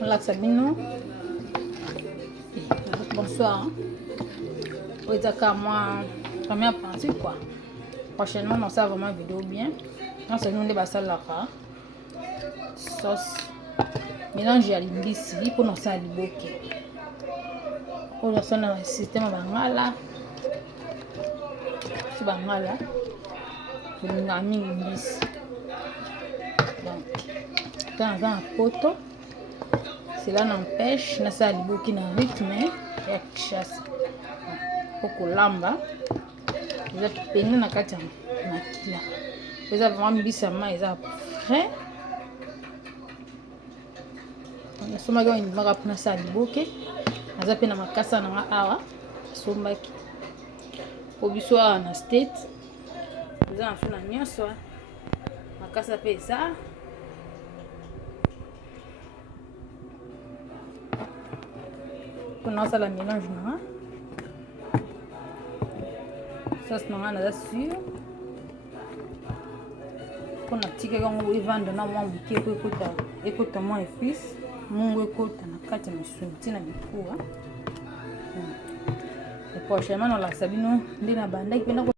Relaxa bino. Bonsoir. Oui, d'accord, moi, première partie quoi. Prochainement, on sort vraiment une vidéo bien. On se nous débat là, sauce. Mélange à l'imbisi pour nous ça liboke. Pour nous ça dans le système bangala. C'est bangala. Pour nous amener l'imbisi. Donc, quand on a un poteau. Cela n'empêche na ça liboki na rythme ya chasse pour kolamba eza pene na kati ya makila eza vraiment mbisa ma eza frais na soma ga ni maka pona ça liboki aza pe na makasa na awa sombaki po biso na state eza na sona nyonso makasa pe eza pour nous la mélange na sauce na na sûr pour na tika ngo ivanda na mwa buke ko ekota mwa épice mungu ekota na kati na sunti na bikuwa et prochainement on la sabino ndina banda ipenda